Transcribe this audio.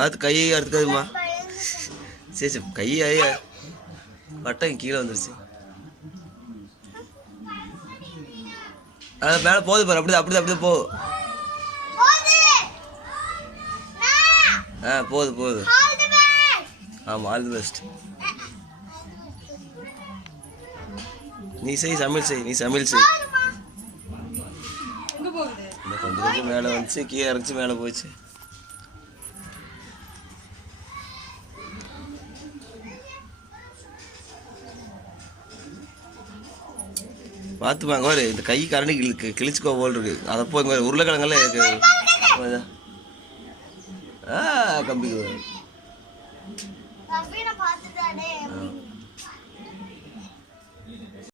பார்த்து கையை அறுத்துக்காதுமா. சரி சரி கையை வட்டம் கீழே வந்துருச்சு. மேலே போகுது பாரு. அப்படியே போ. போகுது. ஆமாம், ஆல் தி பெஸ்ட். நீ சமையல் செய். கொஞ்சம் மேலே வந்துச்சு, கீழே இறச்சி மேலே போச்சு. பார்த்துப்பாங்க ஒரு இந்த கை கரண்டி கிழிச்சுக்கோ போல் இருக்கு. அதை போய் உருளைக்கிழங்கெல்லாம் கம்பிக்கு